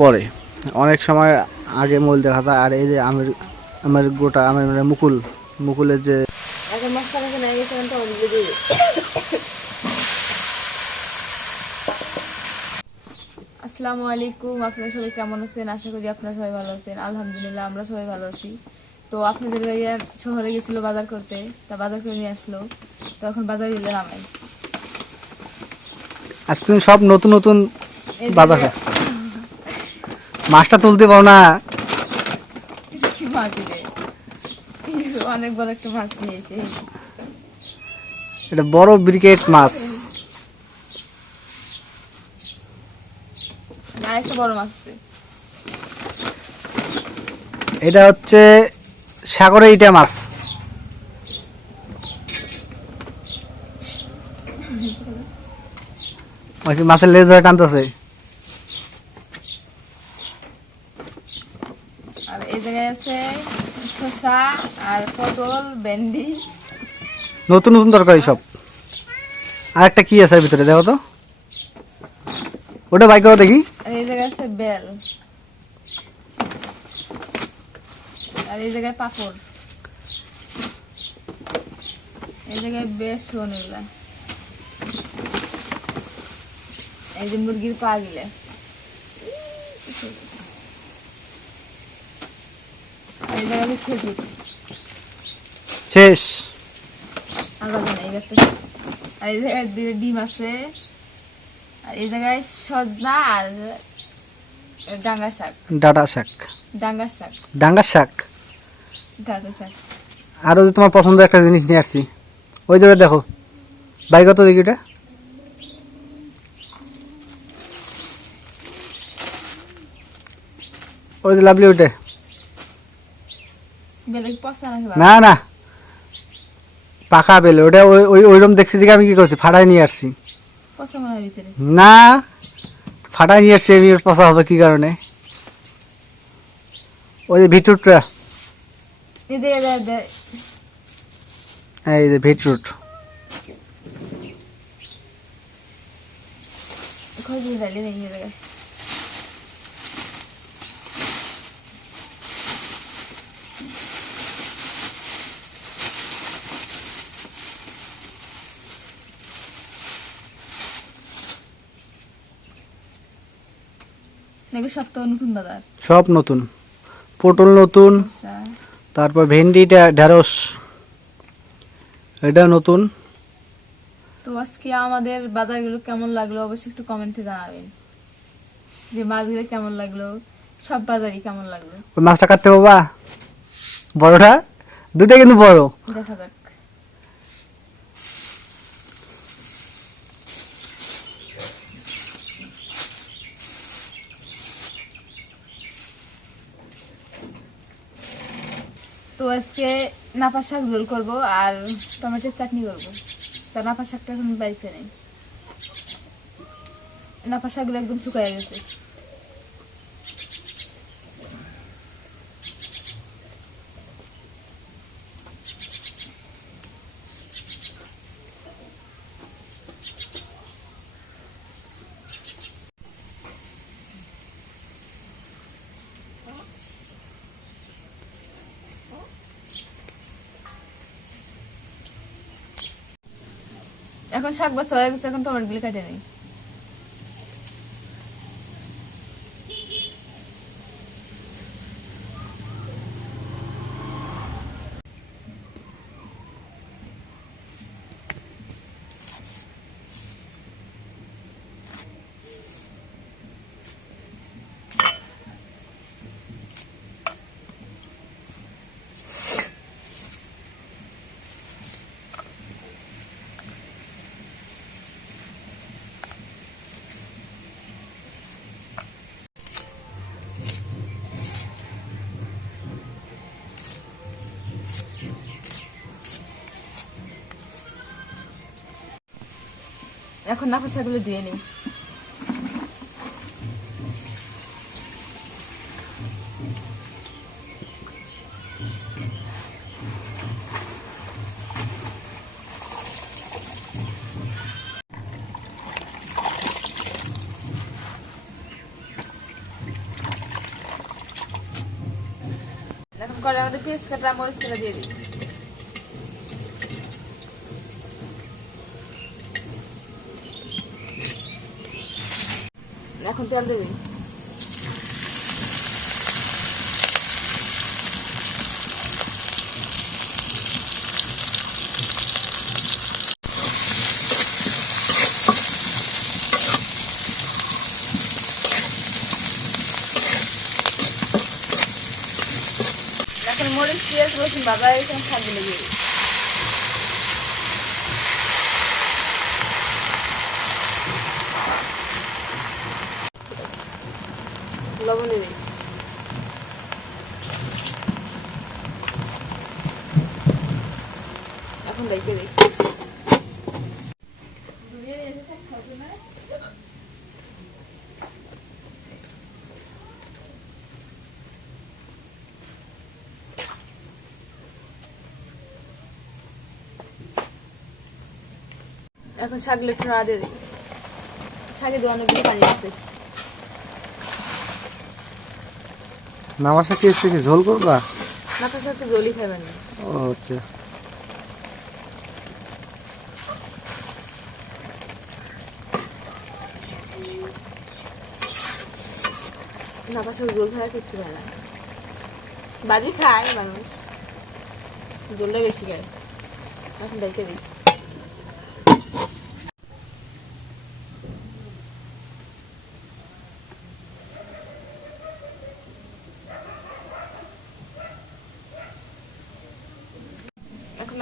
পরে। অনেক সময় আগে মূল দেখা যায় আর এই যে আমের আমার গোটা আমের মানে মুকুল মুকুলের যে আসসালামু আলাইকুম আপনারা সবাই কেমন আছেন? আশা করি আপনারা সবাই ভালো আছেন। আলহামদুলিল্লাহ আমরা সবাই ভালো আছি। তো আপনাদের ভাইয়া শহরে গেছিল বাজার করতে তা বাজার করে নিয়ে আসলো। তো এখন বাজারে গেলে নামাই। আজকে সব নতুন নতুন বাজার মাছটা তুলতে পারো না। অনেক বড় একটা মাছ নিয়েছে। এটা বড় ব্রিকেট মাছ। না একটা বড় মাছ এটা হচ্ছে সাগরে ইটা মাছ। মাছের লেজ ধরে টানতেছে আর এই জায়গায় আছে শসা আর পটল ভেন্ডি। নতুন নতুন তরকারি সব। আর একটা কি আছে ভিতরে দেখো তো। ওটা বাই করো দেখি। আর এই জায়গায় আছে বেল। আর এই জায়গায় পাপড়। এই জায়গায় বেসন এগুলা। এই যে মুরগির পা গিলে। শেষ। আর এই জায়গায় ডিম আছে। আর এই জায়গায় সজনা আর ডাঙ্গা শাক। ডাটা শাক। ডাঙ্গা শাক। শাক? ডাঙ্গা শাক। আরও যে তোমার পছন্দের একটা জিনিস নিয়ে আসছি। ওই জায়গায় দেখো। বাইক কত দেখি ওটা। ওই যে লাভলি নাকি না না। পাকা বেলে ওটা ওই ওই ওইরকম দেখছি দিকে আমি কি করছি ফাটাই নিয়ে আসছি। না ফাটাই নিয়ে আসছি আমি পচা হবে কি কারণে? ওই যে বিটরুটটা। এই যে এদের সপ্তাহ নতুন বাজার। সব নতুন। পটল নতুন আচ্ছা। তারপর ভেন্ডিটা ঢেঁড়স। এটা নতুন। তো আজকে আমাদের বাজারগুলো কেমন লাগল অবশ্যই একটু কমেন্টে জানাবেন। যে মাছগুলো কেমন লাগল সব বাজারই কেমন লাগল। ওই মাছটা কাটতে বাবা বড়টা? দুটো কিন্তু বড়। দেখা যাক তো আজকে নাপা শাক ঝোল করব আর টমেটোর চাটনি করব। তা নাপা শাকটা এখন বাইছে নেই। নাপা শাকগুলো একদম শুকায় গেছে। এখন শাক বাচ্চা হয়ে গেছে এখন টমেটোগুলো কাটে নেই। এখন নাফাসাগুলো দিয়ে নিই। এখন করে আমাদের পেস্ট কাটা মরিচ কাটা দিয়ে দিই। তেল দিয়ে দিই এখন মরিচ পেঁয়াজ রসুন বাবা এখানে থাকবে লেগে লবণ এখন রেখে দিই এখন শাক একটু দিই শাকে দিয়ে অনেকগুলো পানি আছে। নামাশা কি এসে কি ঝোল করবা? মাথার সাথে জলই খাবেন না। ও আচ্ছা। মাথার সাথে জল ছাড়া কিছু খায় না। বাজি খায় মানুষ। জলটা বেশি খায়। এখন রেখে দিই।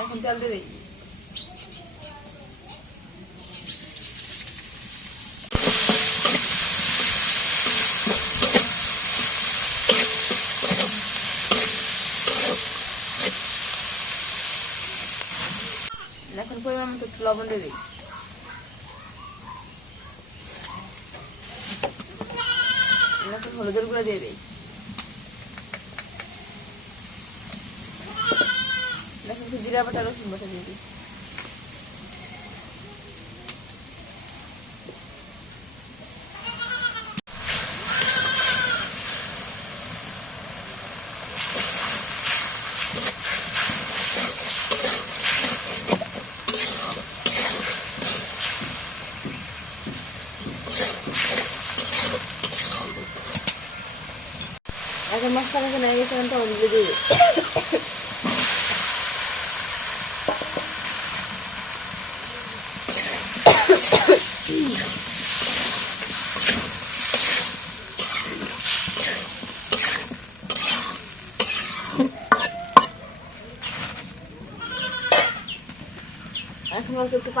তেল দিয়ে দিই এখন পরিমাণ মতো লবণ দিয়ে দিই হলুদের গুঁড়া দিয়ে দিই এখন একটু জিরা বাটা রসুন বাটা এখন মশলা কাছে নিয়ে গেছে এখন টমেটো দিয়ে দিই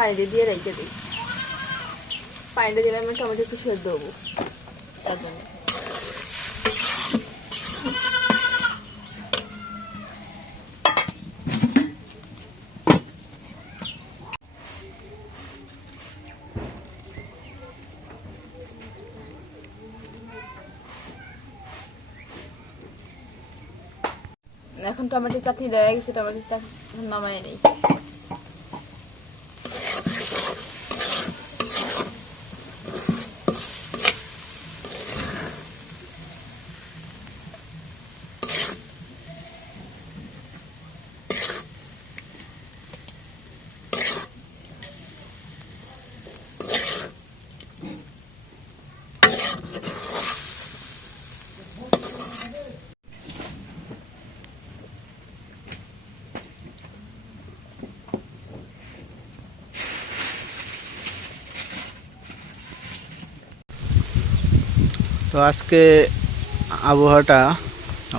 এখন অল্প একটু পানি দিয়ে রেখে দিই। পানিটা দিলে আমি টমেটো একটু সেদ্ধ দেবো তার জন্য। এখন টমেটোর চাটনি দেওয়া গেছে টমেটোর চাটনি নামাই নেই। আজকে আবহাওয়াটা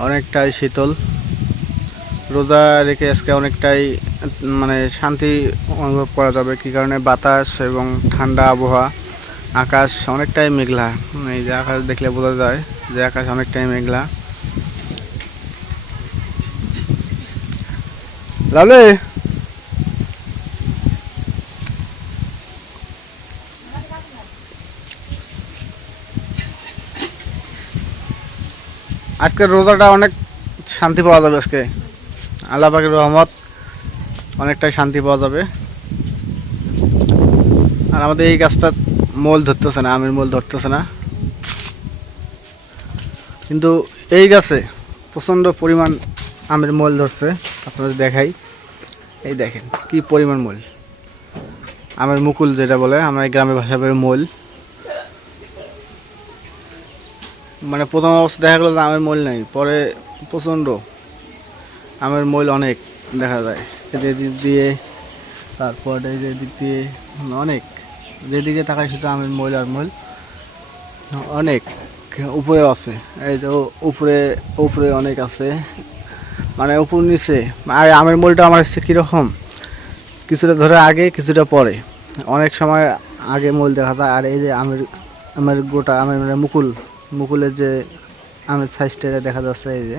অনেকটাই শীতল। রোজা রেখে আজকে অনেকটাই মানে শান্তি অনুভব করা যাবে, কী কারণে বাতাস এবং ঠান্ডা আবহাওয়া, আকাশ অনেকটাই মেঘলা। এই যে আকাশ দেখলে বোঝা যায় যে আকাশ অনেকটাই মেঘলা। লালে! আজকের রোজাটা অনেক শান্তি পাওয়া যাবে আজকে। আল্লাহ পাকের রহমত অনেকটাই শান্তি পাওয়া যাবে। আর আমাদের এই গাছটা মোল ধরতেছে না, আমের মোল ধরতেছে না। কিন্তু এই গাছে প্রচণ্ড পরিমাণ আমের মোল ধরছে, আপনাদের দেখাই। এই দেখেন কি পরিমাণ মোল। আমের মুকুল যেটা বলে, আমার এই গ্রামের ভাষা বলে মোল। মানে প্রথম অবস্থা দেখা গেলো যে আমের মোল নেই, পরে প্রচণ্ড আমের মোল অনেক দেখা যায়। এদিক দিয়ে তারপর দিক দিয়ে, অনেক। যেদিকে তাকাই শুধু আমের ময়লা আর ময়ল অনেক উপরে আছে। এই ও- উপরে উপরে অনেক আছে। মানে উপর নিচে, আর আমের মলটা আমার হচ্ছে কীরকম? কিছুটা ধরে আগে, কিছুটা পরে। অনেক সময় আগে মল দেখা যায়, আর এই যে আমের আমের গোটা, আমের মানে মুকুল মুকুলের যে আমের সাইজটা দেখা যাচ্ছে এই যে।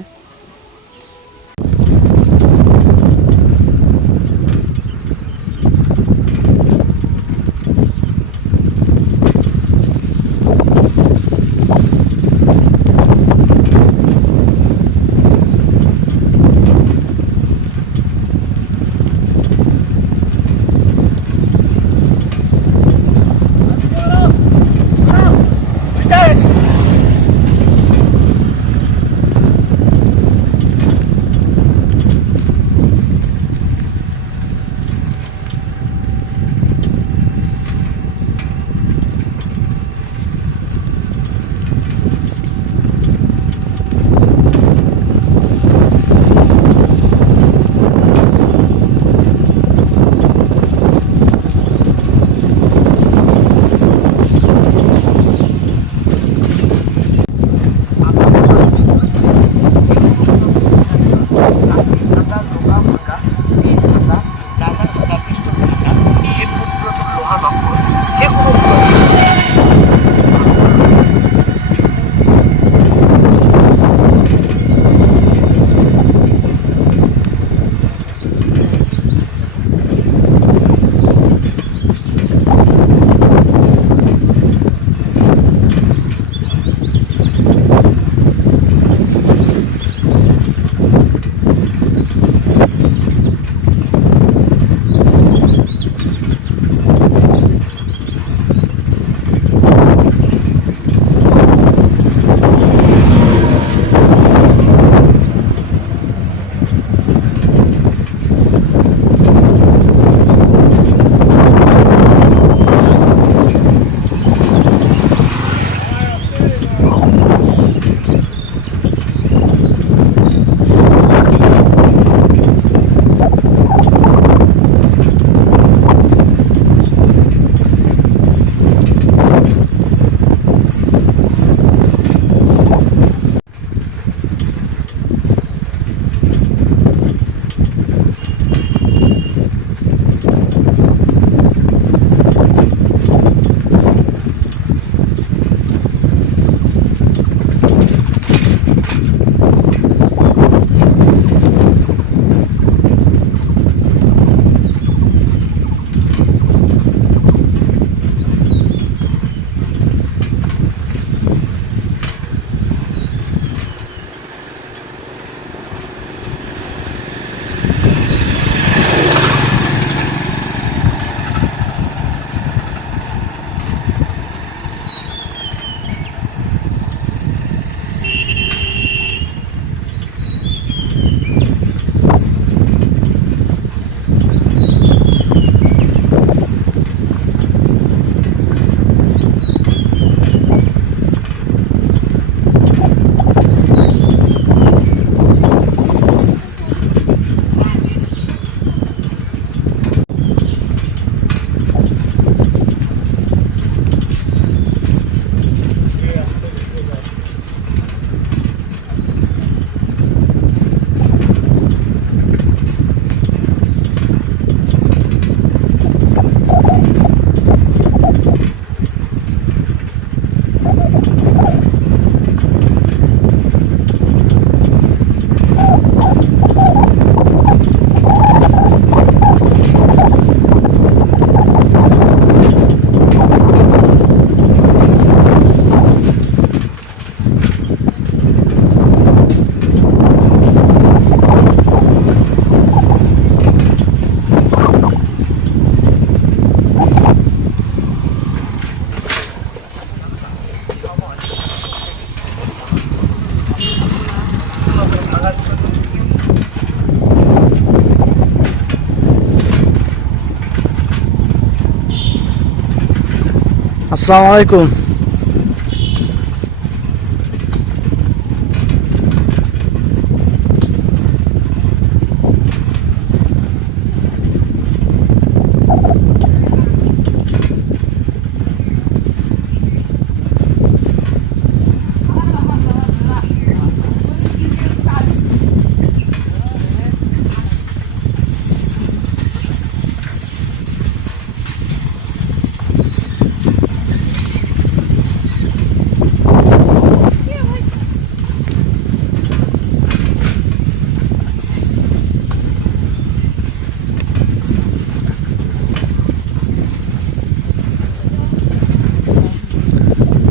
আসসালামু আলাইকুম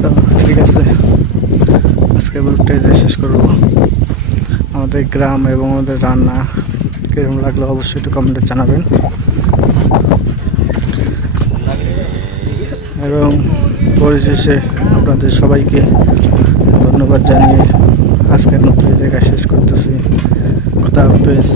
তো ঠিক আছে আজকে ব্লগটা যে শেষ করব আমাদের গ্রাম এবং আমাদের রান্না কীরকম লাগল অবশ্যই একটু কমেন্টে জানাবেন। এবং পরিশেষে আপনাদের সবাইকে ধন্যবাদ জানিয়ে আজকের মতো এই জায়গায় শেষ করতেছি। কথা হাফেজ।